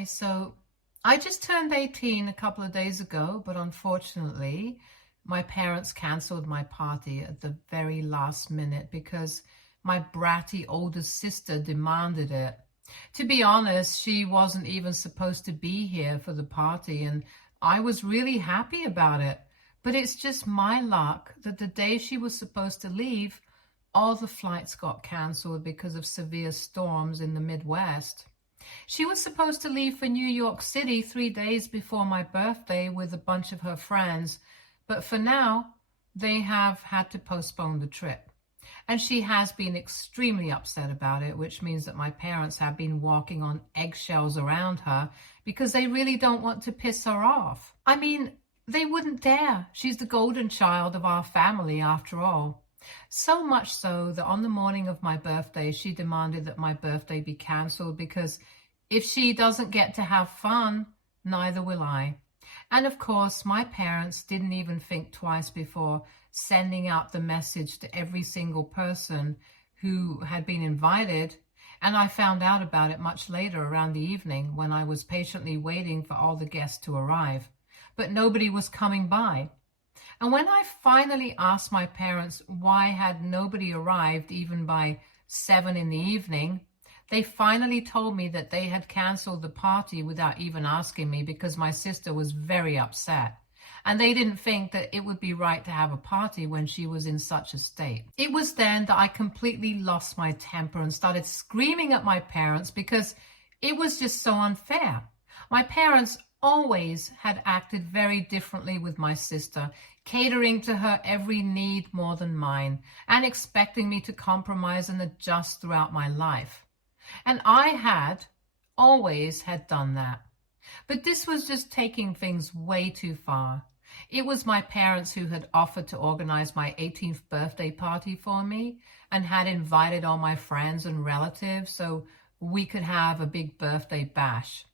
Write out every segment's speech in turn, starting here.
Hi, so I just turned 18 a couple of days ago, but unfortunately, my parents canceled my party at the very last minute because my bratty older sister demanded it. To be honest, she wasn't even supposed to be here for the party, and I was really happy about it. But it's just my luck that the day she was supposed to leave, all the flights got canceled because of severe storms in the Midwest. She was supposed to leave for New York City 3 days before my birthday with a bunch of her friends, but for now, they have had to postpone the trip. And she has been extremely upset about it, which means that my parents have been walking on eggshells around her because they really don't want to piss her off. I mean, they wouldn't dare. She's the golden child of our family, after all. So much so that on the morning of my birthday, she demanded that my birthday be cancelled because if she doesn't get to have fun, neither will I. And of course, my parents didn't even think twice before sending out the message to every single person who had been invited. And I found out about it much later around the evening when I was patiently waiting for all the guests to arrive. But nobody was coming by. And when I finally asked my parents why had nobody arrived even by 7 in the evening, they finally told me that they had canceled the party without even asking me because my sister was very upset. And they didn't think that it would be right to have a party when she was in such a state. It was then that I completely lost my temper and started screaming at my parents because it was just so unfair. My parents always had acted very differently with my sister, catering to her every need more than mine, and expecting me to compromise and adjust throughout my life. And I had always had done that. But this was just taking things way too far. It was my parents who had offered to organize my 18th birthday party for me and had invited all my friends and relatives so we could have a big birthday bash.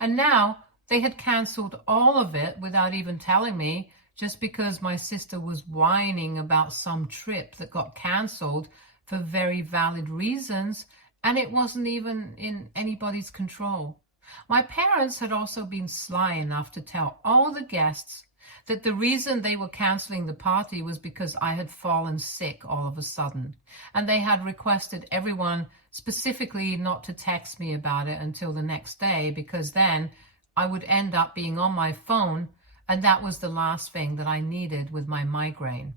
And now they had canceled all of it without even telling me, just because my sister was whining about some trip that got canceled for very valid reasons, and it wasn't even in anybody's control. My parents had also been sly enough to tell all the guests that the reason they were canceling the party was because I had fallen sick all of a sudden, and they had requested everyone specifically not to text me about it until the next day, because then I would end up being on my phone, and that was the last thing that I needed with my migraine.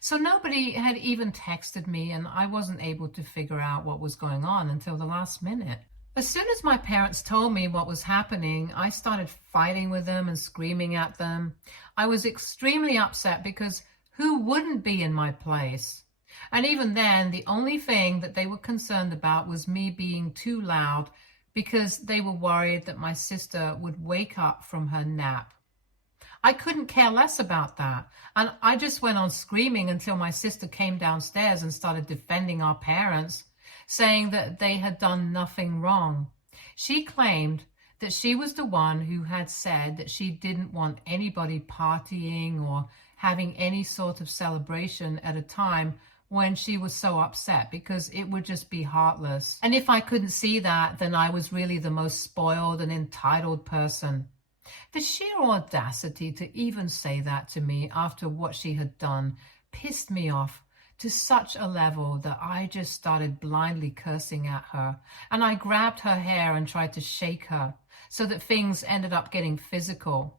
So nobody had even texted me, and I wasn't able to figure out what was going on until the last minute. As soon as my parents told me what was happening, I started fighting with them and screaming at them. I was extremely upset because who wouldn't be in my place? And even then, the only thing that they were concerned about was me being too loud because they were worried that my sister would wake up from her nap. I couldn't care less about that. And I just went on screaming until my sister came downstairs and started defending our parents, saying that they had done nothing wrong. She claimed that she was the one who had said that she didn't want anybody partying or having any sort of celebration at a time when she was so upset because it would just be heartless. And if I couldn't see that, then I was really the most spoiled and entitled person. The sheer audacity to even say that to me after what she had done pissed me off to such a level that I just started blindly cursing at her, and I grabbed her hair and tried to shake her so that things ended up getting physical.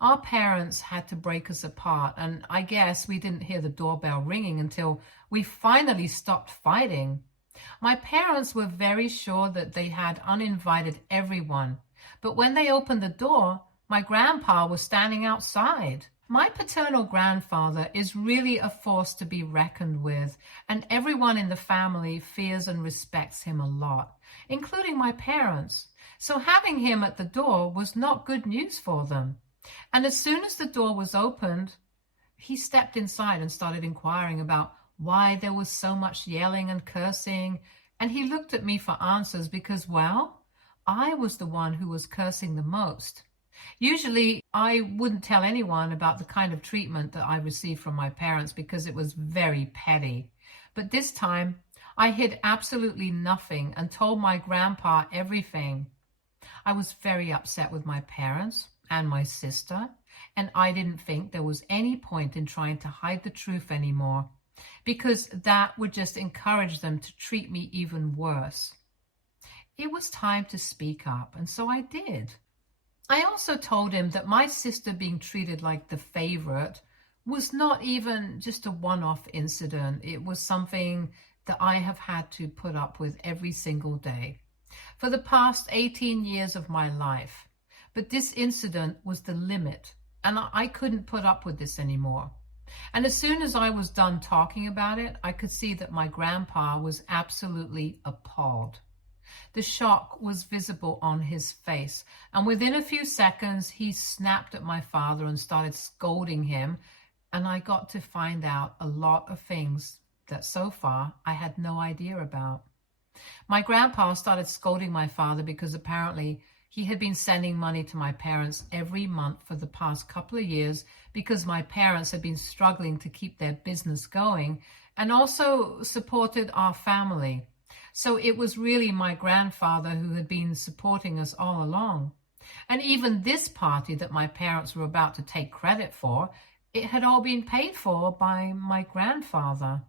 Our parents had to break us apart, and I guess we didn't hear the doorbell ringing until we finally stopped fighting. My parents were very sure that they had uninvited everyone, but when they opened the door, my grandpa was standing outside. My paternal grandfather is really a force to be reckoned with, and everyone in the family fears and respects him a lot, including my parents. So having him at the door was not good news for them. And as soon as the door was opened, he stepped inside and started inquiring about why there was so much yelling and cursing, and he looked at me for answers because, well, I was the one who was cursing the most. Usually, I wouldn't tell anyone about the kind of treatment that I received from my parents because it was very petty. But this time, I hid absolutely nothing and told my grandpa everything. I was very upset with my parents and my sister, and I didn't think there was any point in trying to hide the truth anymore, because that would just encourage them to treat me even worse. It was time to speak up, and so I did. I also told him that my sister being treated like the favorite was not even just a one-off incident. It was something that I have had to put up with every single day for the past 18 years of my life. But this incident was the limit, and I couldn't put up with this anymore. And as soon as I was done talking about it, I could see that my grandpa was absolutely appalled. The shock was visible on his face, and within a few seconds, he snapped at my father and started scolding him, and I got to find out a lot of things that so far I had no idea about. My grandpa started scolding my father because apparently he had been sending money to my parents every month for the past couple of years because my parents had been struggling to keep their business going and also supported our family. So it was really my grandfather who had been supporting us all along. And even this party that my parents were about to take credit for, it had all been paid for by my grandfather.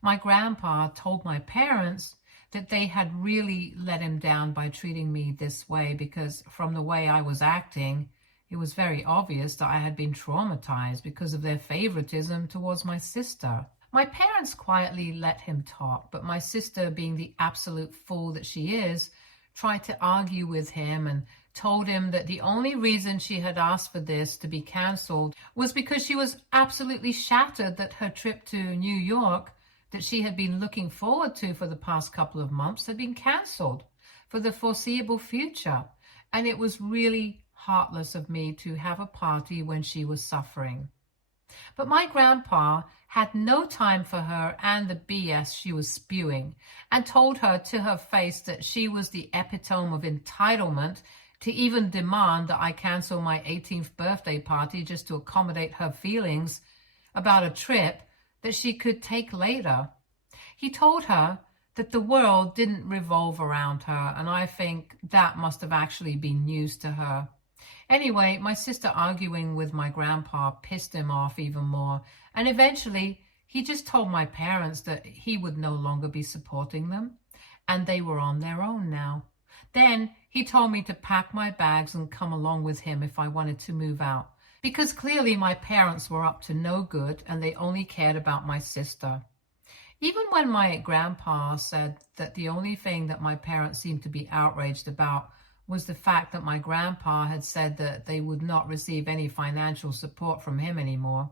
My grandpa told my parents that they had really let him down by treating me this way because from the way I was acting, it was very obvious that I had been traumatized because of their favoritism towards my sister. My parents quietly let him talk, but my sister, being the absolute fool that she is, tried to argue with him and told him that the only reason she had asked for this to be cancelled was because she was absolutely shattered that her trip to New York that she had been looking forward to for the past couple of months had been cancelled for the foreseeable future. And it was really heartless of me to have a party when she was suffering. But my grandpa had no time for her and the BS she was spewing and told her to her face that she was the epitome of entitlement to even demand that I cancel my 18th birthday party just to accommodate her feelings about a trip that she could take later. He told her that the world didn't revolve around her, and I think that must have actually been news to her. Anyway, my sister arguing with my grandpa pissed him off even more, and eventually he just told my parents that he would no longer be supporting them, and they were on their own now. Then he told me to pack my bags and come along with him if I wanted to move out, because clearly my parents were up to no good and they only cared about my sister. Even when my grandpa said that the only thing that my parents seemed to be outraged about was the fact that my grandpa had said that they would not receive any financial support from him anymore.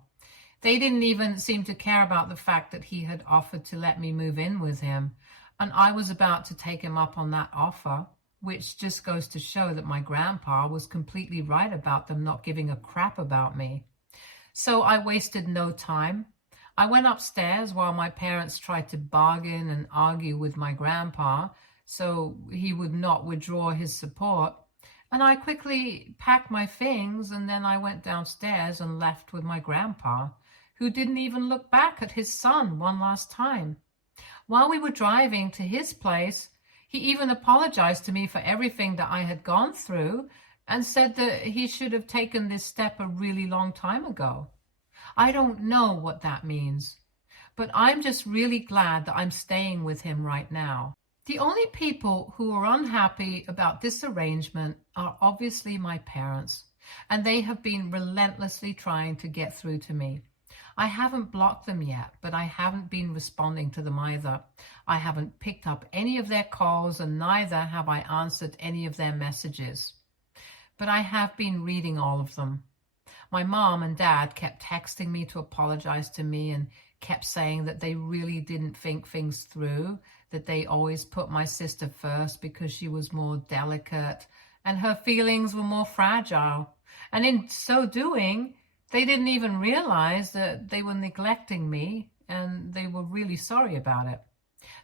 They didn't even seem to care about the fact that he had offered to let me move in with him, and I was about to take him up on that offer, which just goes to show that my grandpa was completely right about them not giving a crap about me. So I wasted no time. I went upstairs while my parents tried to bargain and argue with my grandpa so he would not withdraw his support. And I quickly packed my things and then I went downstairs and left with my grandpa, who didn't even look back at his son one last time. While we were driving to his place, he even apologized to me for everything that I had gone through and said that he should have taken this step a really long time ago. I don't know what that means, but I'm just really glad that I'm staying with him right now. The only people who are unhappy about this arrangement are obviously my parents, and they have been relentlessly trying to get through to me. I haven't blocked them yet, but I haven't been responding to them either. I haven't picked up any of their calls and neither have I answered any of their messages. But I have been reading all of them. My mom and dad kept texting me to apologize to me and kept saying that they really didn't think things through, that they always put my sister first because she was more delicate and her feelings were more fragile. And in so doing, they didn't even realize that they were neglecting me and they were really sorry about it.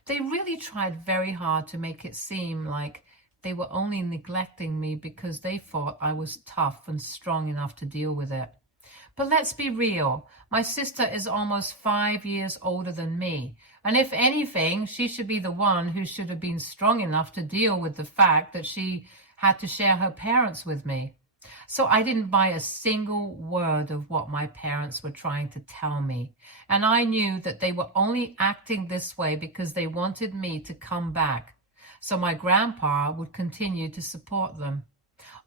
They really tried very hard to make it seem like they were only neglecting me because they thought I was tough and strong enough to deal with it. But let's be real. My sister is almost 5 years older than me. And if anything, she should be the one who should have been strong enough to deal with the fact that she had to share her parents with me. So I didn't buy a single word of what my parents were trying to tell me. And I knew that they were only acting this way because they wanted me to come back, so my grandpa would continue to support them.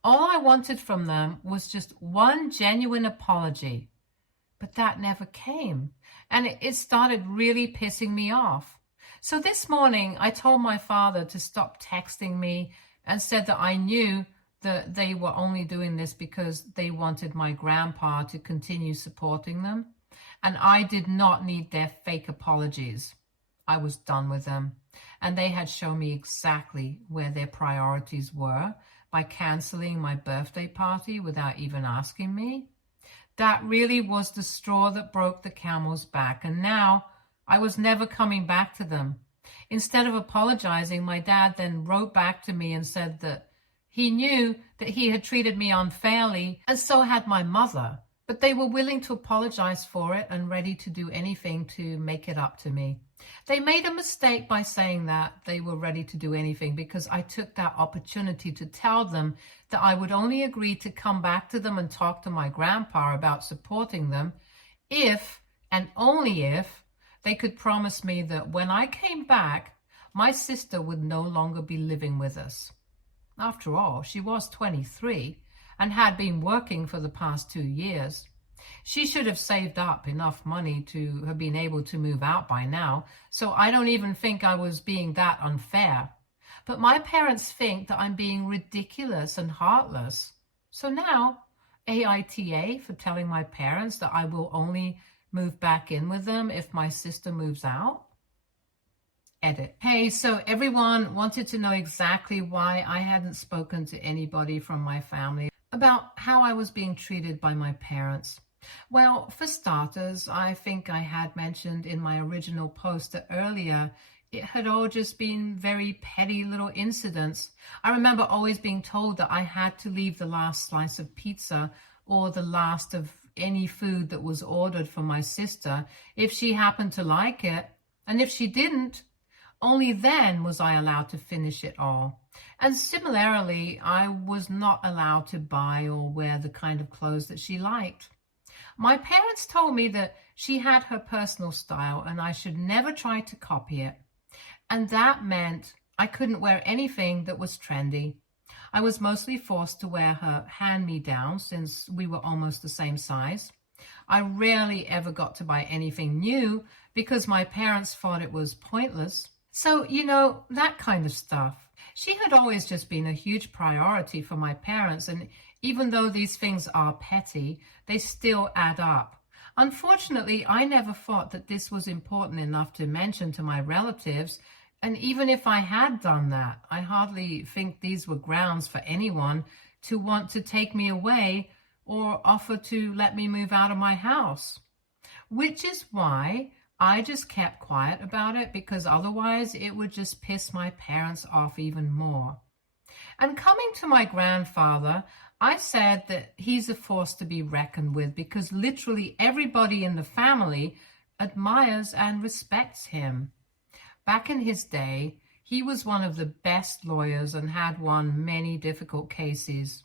All I wanted from them was just one genuine apology. But that never came, and it started really pissing me off. So this morning, I told my father to stop texting me and said that I knew that they were only doing this because they wanted my grandpa to continue supporting them, and I did not need their fake apologies. I was done with them, and they had shown me exactly where their priorities were by canceling my birthday party without even asking me. That really was the straw that broke the camel's back, and now I was never coming back to them. Instead of apologizing, my dad then wrote back to me and said that he knew that he had treated me unfairly, and so had my mother, but they were willing to apologize for it and ready to do anything to make it up to me. They made a mistake by saying that they were ready to do anything, because I took that opportunity to tell them that I would only agree to come back to them and talk to my grandpa about supporting them if, and only if, they could promise me that when I came back, my sister would no longer be living with us. After all, she was 23 and had been working for the past 2 years. She should have saved up enough money to have been able to move out by now, so I don't even think I was being that unfair. But my parents think that I'm being ridiculous and heartless. So now, AITA for telling my parents that I will only move back in with them if my sister moves out? Edit. Hey, so everyone wanted to know exactly why I hadn't spoken to anybody from my family about how I was being treated by my parents. Well, for starters, I think I had mentioned in my original post that earlier it had all just been very petty little incidents. I remember always being told that I had to leave the last slice of pizza or the last of any food that was ordered for my sister if she happened to like it, and if she didn't, only then was I allowed to finish it all. And similarly, I was not allowed to buy or wear the kind of clothes that she liked. My parents told me that she had her personal style and I should never try to copy it. And that meant I couldn't wear anything that was trendy. I was mostly forced to wear her hand-me-down since we were almost the same size. I rarely ever got to buy anything new because my parents thought it was pointless. So, that kind of stuff. She had always just been a huge priority for my parents, and even though these things are petty, they still add up. Unfortunately, I never thought that this was important enough to mention to my relatives, and even if I had done that, I hardly think these were grounds for anyone to want to take me away or offer to let me move out of my house. Which is why I just kept quiet about it, because otherwise it would just piss my parents off even more. And coming to my grandfather, I said that he's a force to be reckoned with because literally everybody in the family admires and respects him. Back in his day, he was one of the best lawyers and had won many difficult cases.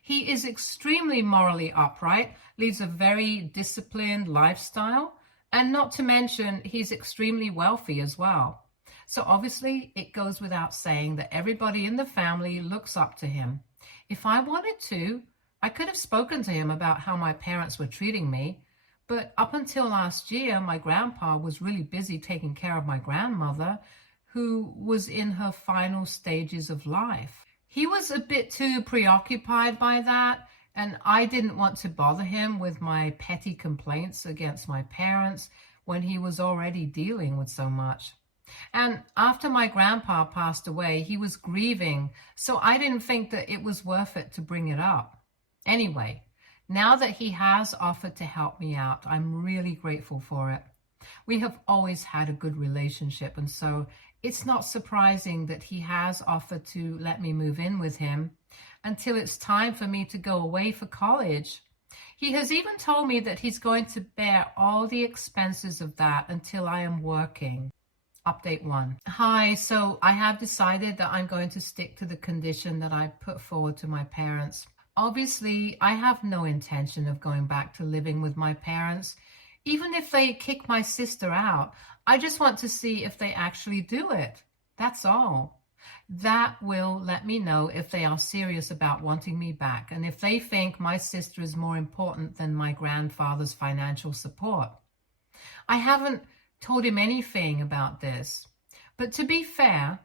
He is extremely morally upright, leads a very disciplined lifestyle, and not to mention, he's extremely wealthy as well. So obviously, it goes without saying that everybody in the family looks up to him. If I wanted to, I could have spoken to him about how my parents were treating me. But up until last year, my grandpa was really busy taking care of my grandmother, who was in her final stages of life. He was a bit too preoccupied by that, and I didn't want to bother him with my petty complaints against my parents when he was already dealing with so much. And after my grandpa passed away, he was grieving, so I didn't think that it was worth it to bring it up. Anyway, now that he has offered to help me out, I'm really grateful for it. We have always had a good relationship, and so it's not surprising that he has offered to let me move in with him until it's time for me to go away for college. He has even told me that he's going to bear all the expenses of that until I am working. Update 1. Hi, so I have decided that I'm going to stick to the condition that I put forward to my parents. Obviously, I have no intention of going back to living with my parents. Even if they kick my sister out, I just want to see if they actually do it. That's all. That will let me know if they are serious about wanting me back and if they think my sister is more important than my grandfather's financial support. I haven't told him anything about this, but to be fair,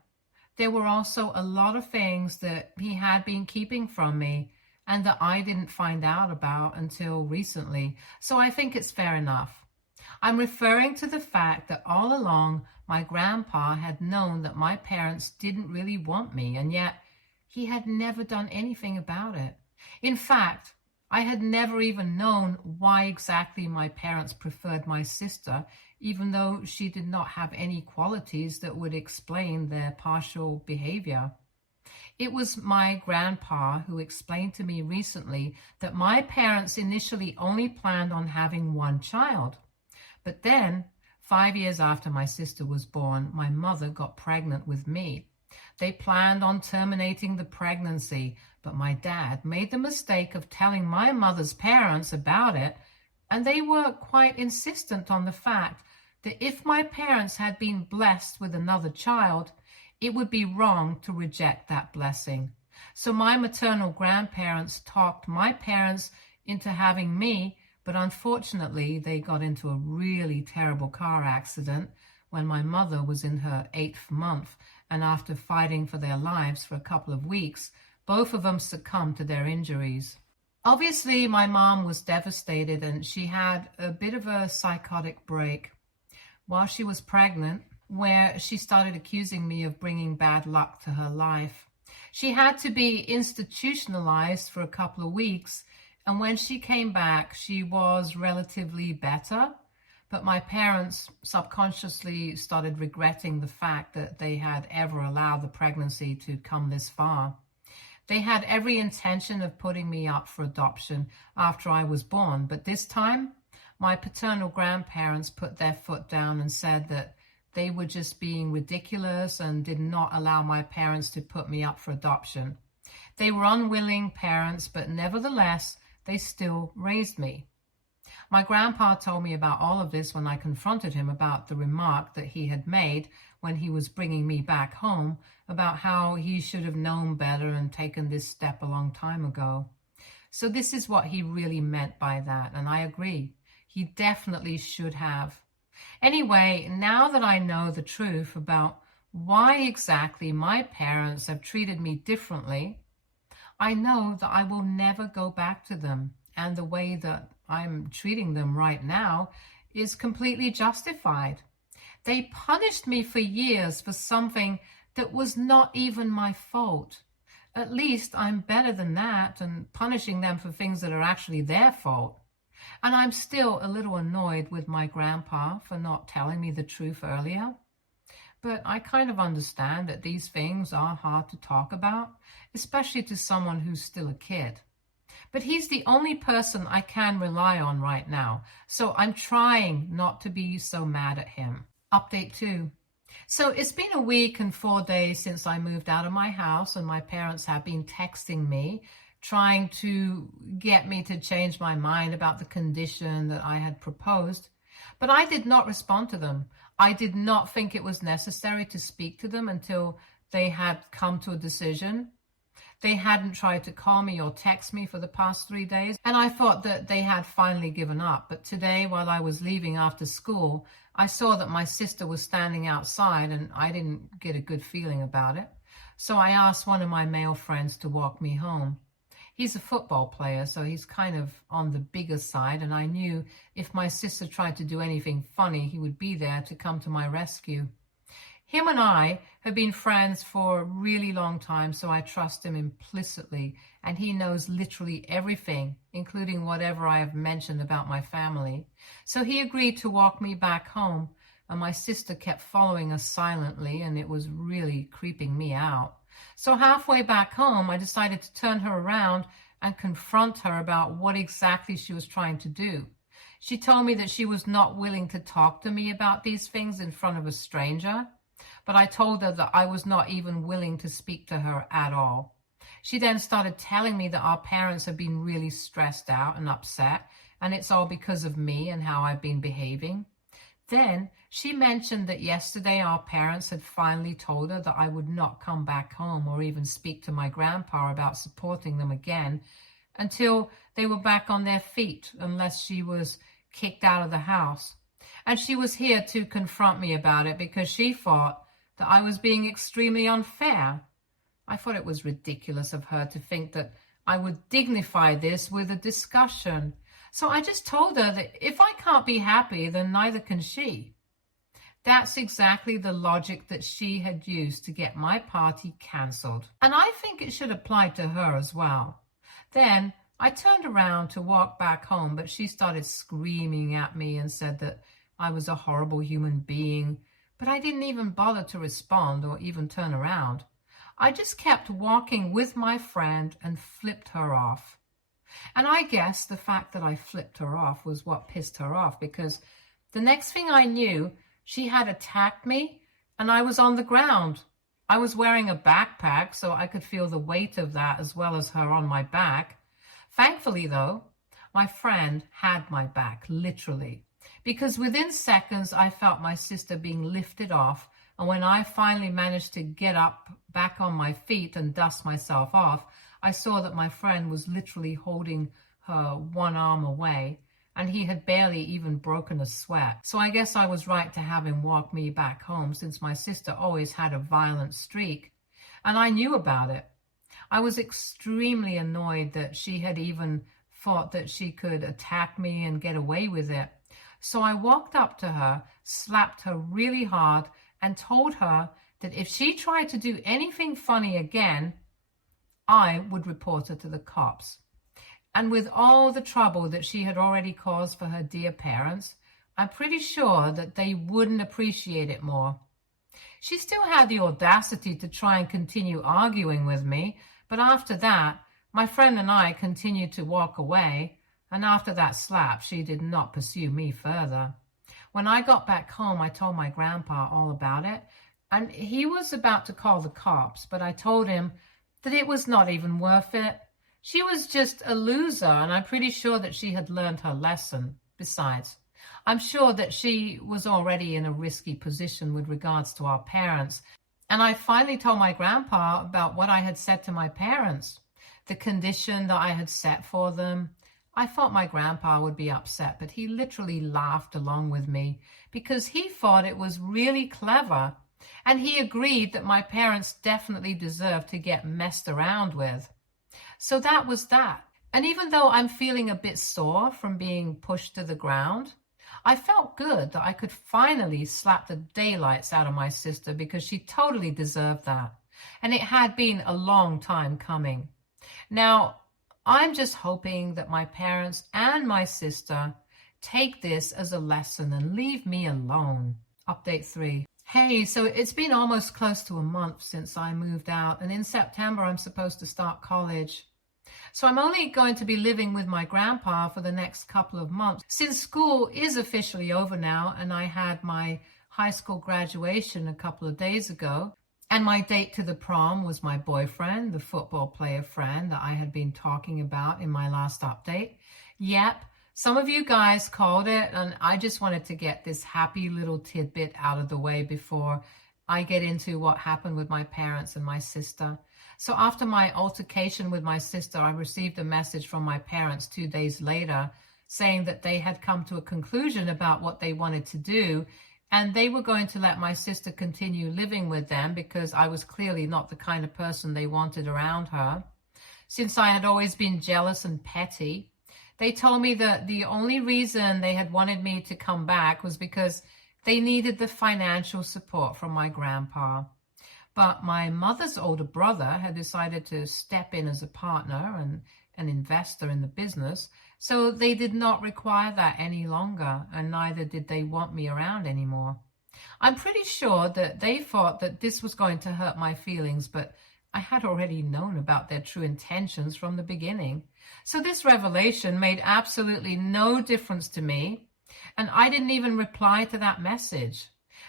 there were also a lot of things that he had been keeping from me and that I didn't find out about until recently, so I think it's fair enough. I'm referring to the fact that all along my grandpa had known that my parents didn't really want me, and yet he had never done anything about it. In fact, I had never even known why exactly my parents preferred my sister, even though she did not have any qualities that would explain their partial behavior. It was my grandpa who explained to me recently that my parents initially only planned on having one child. But then, 5 years after my sister was born, my mother got pregnant with me. They planned on terminating the pregnancy, but my dad made the mistake of telling my mother's parents about it, and they were quite insistent on the fact that if my parents had been blessed with another child, it would be wrong to reject that blessing. So my maternal grandparents talked my parents into having me, but unfortunately they got into a really terrible car accident when my mother was in her 8th month, and after fighting for their lives for a couple of weeks, both of them succumbed to their injuries. Obviously, my mom was devastated and she had a bit of a psychotic break while she was pregnant, where she started accusing me of bringing bad luck to her life. She had to be institutionalized for a couple of weeks, and when she came back, she was relatively better, but my parents subconsciously started regretting the fact that they had ever allowed the pregnancy to come this far. They had every intention of putting me up for adoption after I was born, but this time, my paternal grandparents put their foot down and said that they were just being ridiculous and did not allow my parents to put me up for adoption. They were unwilling parents, but nevertheless, they still raised me. My grandpa told me about all of this when I confronted him about the remark that he had made when he was bringing me back home about how he should have known better and taken this step a long time ago. So this is what he really meant by that, and I agree. He definitely should have. Anyway, now that I know the truth about why exactly my parents have treated me differently, I know that I will never go back to them, and the way that I'm treating them right now is completely justified. They punished me for years for something that was not even my fault. At least I'm better than that and punishing them for things that are actually their fault. And I'm still a little annoyed with my grandpa for not telling me the truth earlier. But I kind of understand that these things are hard to talk about, especially to someone who's still a kid. But he's the only person I can rely on right now, so I'm trying not to be so mad at him. Update 2. So it's been a week and 4 days since I moved out of my house, and my parents have been texting me, trying to get me to change my mind about the condition that I had proposed. But I did not respond to them. I did not think it was necessary to speak to them until they had come to a decision. They hadn't tried to call me or text me for the past 3 days, and I thought that they had finally given up. But today, while I was leaving after school, I saw that my sister was standing outside, and I didn't get a good feeling about it. So I asked one of my male friends to walk me home. He's a football player, so he's kind of on the bigger side, and I knew if my sister tried to do anything funny, he would be there to come to my rescue. Him and I have been friends for a really long time, so I trust him implicitly, and he knows literally everything, including whatever I have mentioned about my family. So he agreed to walk me back home, and my sister kept following us silently, and it was really creeping me out. So halfway back home, I decided to turn her around and confront her about what exactly she was trying to do. She told me that she was not willing to talk to me about these things in front of a stranger, but I told her that I was not even willing to speak to her at all. She then started telling me that our parents have been really stressed out and upset, and it's all because of me and how I've been behaving. Then she mentioned that yesterday our parents had finally told her that I would not come back home or even speak to my grandpa about supporting them again until they were back on their feet, unless she was kicked out of the house. And she was here to confront me about it because she thought that I was being extremely unfair. I thought it was ridiculous of her to think that I would dignify this with a discussion. So I just told her that if I can't be happy, then neither can she. That's exactly the logic that she had used to get my party cancelled. And I think it should apply to her as well. Then I turned around to walk back home, but she started screaming at me and said that I was a horrible human being. But I didn't even bother to respond or even turn around. I just kept walking with my friend and flipped her off. And I guess the fact that I flipped her off was what pissed her off, because the next thing I knew, she had attacked me and I was on the ground. I was wearing a backpack, so I could feel the weight of that as well as her on my back. Thankfully, though, my friend had my back, literally, because within seconds I felt my sister being lifted off, and when I finally managed to get up back on my feet and dust myself off, I saw that my friend was literally holding her one arm away, and he had barely even broken a sweat. So I guess I was right to have him walk me back home, since my sister always had a violent streak, and I knew about it. I was extremely annoyed that she had even thought that she could attack me and get away with it. So I walked up to her, slapped her really hard, and told her that if she tried to do anything funny again, I would report her to the cops. And with all the trouble that she had already caused for her dear parents, I'm pretty sure that they wouldn't appreciate it more. She still had the audacity to try and continue arguing with me, but after that, my friend and I continued to walk away, and after that slap, she did not pursue me further. When I got back home, I told my grandpa all about it, and he was about to call the cops, but I told him that it was not even worth it. She was just a loser, and I'm pretty sure that she had learned her lesson. Besides, I'm sure that she was already in a risky position with regards to our parents. And I finally told my grandpa about what I had said to my parents, the condition that I had set for them. I thought my grandpa would be upset, but he literally laughed along with me because he thought it was really clever. And he agreed that my parents definitely deserved to get messed around with. So that was that. And even though I'm feeling a bit sore from being pushed to the ground, I felt good that I could finally slap the daylights out of my sister because she totally deserved that. And it had been a long time coming. Now, I'm just hoping that my parents and my sister take this as a lesson and leave me alone. Update 3. Hey, so it's been almost close to a month since I moved out, and in September I'm supposed to start college. So I'm only going to be living with my grandpa for the next couple of months, since school is officially over now, and I had my high school graduation a couple of days ago, and my date to the prom was my boyfriend, the football player friend that I had been talking about in my last update. Yep, some of you guys called it, and I just wanted to get this happy little tidbit out of the way before I get into what happened with my parents and my sister. So after my altercation with my sister, I received a message from my parents 2 days later saying that they had come to a conclusion about what they wanted to do, and they were going to let my sister continue living with them because I was clearly not the kind of person they wanted around her. Since I had always been jealous and petty, they told me that the only reason they had wanted me to come back was because they needed the financial support from my grandpa. But my mother's older brother had decided to step in as a partner and an investor in the business, so they did not require that any longer, and neither did they want me around anymore. I'm pretty sure that they thought that this was going to hurt my feelings, but I had already known about their true intentions from the beginning. So this revelation made absolutely no difference to me, and I didn't even reply to that message.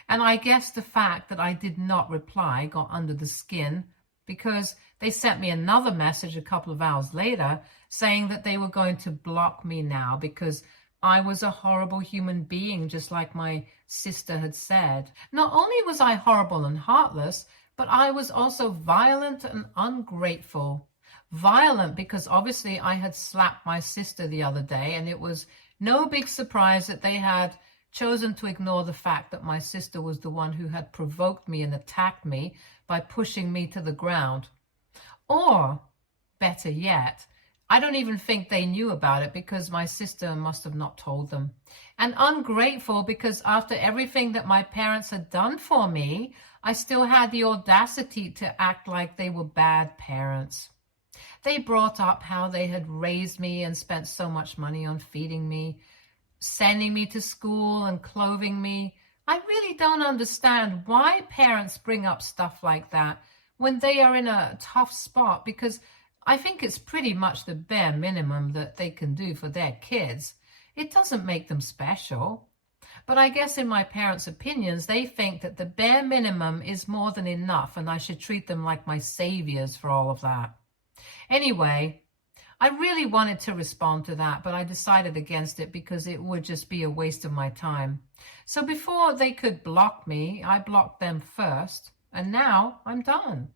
And I guess the fact that I did not reply got under the skin, because they sent me another message a couple of hours later saying that they were going to block me now because I was a horrible human being, just like my sister had said. Not only was I horrible and heartless, but I was also violent and ungrateful. Violent because obviously I had slapped my sister the other day, and it was no big surprise that they had chosen to ignore the fact that my sister was the one who had provoked me and attacked me by pushing me to the ground. Or, better yet, I don't even think they knew about it because my sister must have not told them. And ungrateful because after everything that my parents had done for me, I still had the audacity to act like they were bad parents. They brought up how they had raised me and spent so much money on feeding me, sending me to school and clothing me. I really don't understand why parents bring up stuff like that when they are in a tough spot, because I think it's pretty much the bare minimum that they can do for their kids. It doesn't make them special. But I guess in my parents' opinions, they think that the bare minimum is more than enough, and I should treat them like my saviors for all of that. Anyway, I really wanted to respond to that, but I decided against it because it would just be a waste of my time. So before they could block me, I blocked them first, and now I'm done.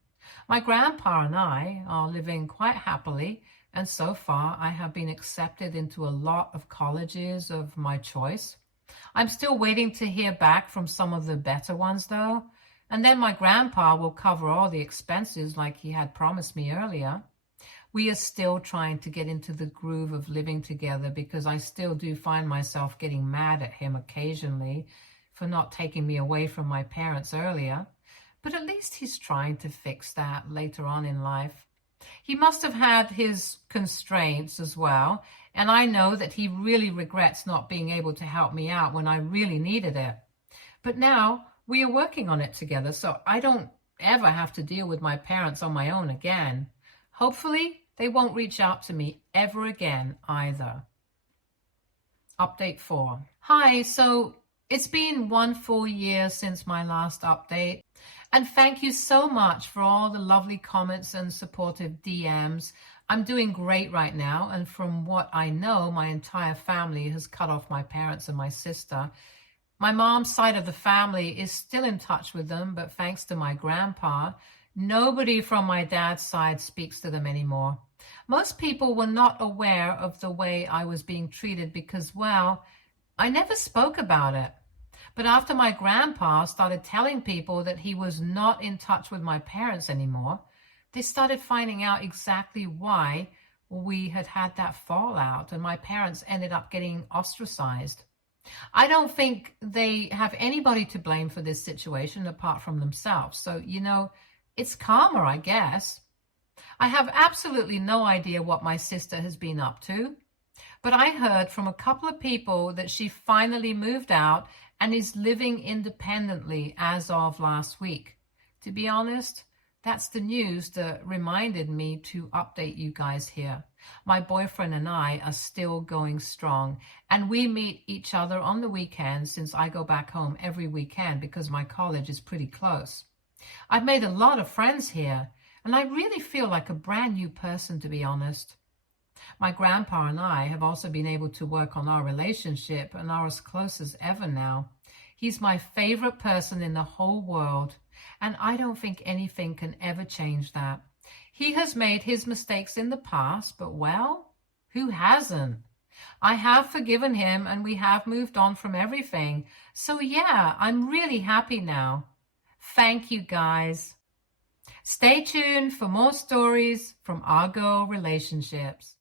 My grandpa and I are living quite happily, and so far I have been accepted into a lot of colleges of my choice. I'm still waiting to hear back from some of the better ones though, and then my grandpa will cover all the expenses like he had promised me earlier. We are still trying to get into the groove of living together because I still do find myself getting mad at him occasionally for not taking me away from my parents earlier. But at least he's trying to fix that later on in life. He must have had his constraints as well, and I know that he really regrets not being able to help me out when I really needed it. But now we are working on it together, so I don't ever have to deal with my parents on my own again. Hopefully, they won't reach out to me ever again either. Update 4. Hi, so it's been 1 full year since my last update. And thank you so much for all the lovely comments and supportive DMs. I'm doing great right now. And from what I know, my entire family has cut off my parents and my sister. My mom's side of the family is still in touch with them, but thanks to my grandpa, nobody from my dad's side speaks to them anymore. Most people were not aware of the way I was being treated because, well, I never spoke about it. But after my grandpa started telling people that he was not in touch with my parents anymore, they started finding out exactly why we had had that fallout, and my parents ended up getting ostracized. I don't think they have anybody to blame for this situation apart from themselves. So, it's karma, I guess. I have absolutely no idea what my sister has been up to, but I heard from a couple of people that she finally moved out and is living independently as of last week. To be honest, that's the news that reminded me to update you guys here. My boyfriend and I are still going strong, and we meet each other on the weekends since I go back home every weekend because my college is pretty close. I've made a lot of friends here, and I really feel like a brand new person, to be honest. My grandpa and I have also been able to work on our relationship and are as close as ever now. He's my favorite person in the whole world, and I don't think anything can ever change that. He has made his mistakes in the past, but well, who hasn't? I have forgiven him, and we have moved on from everything. So yeah, I'm really happy now. Thank you, guys. Stay tuned for more stories from our girl relationships.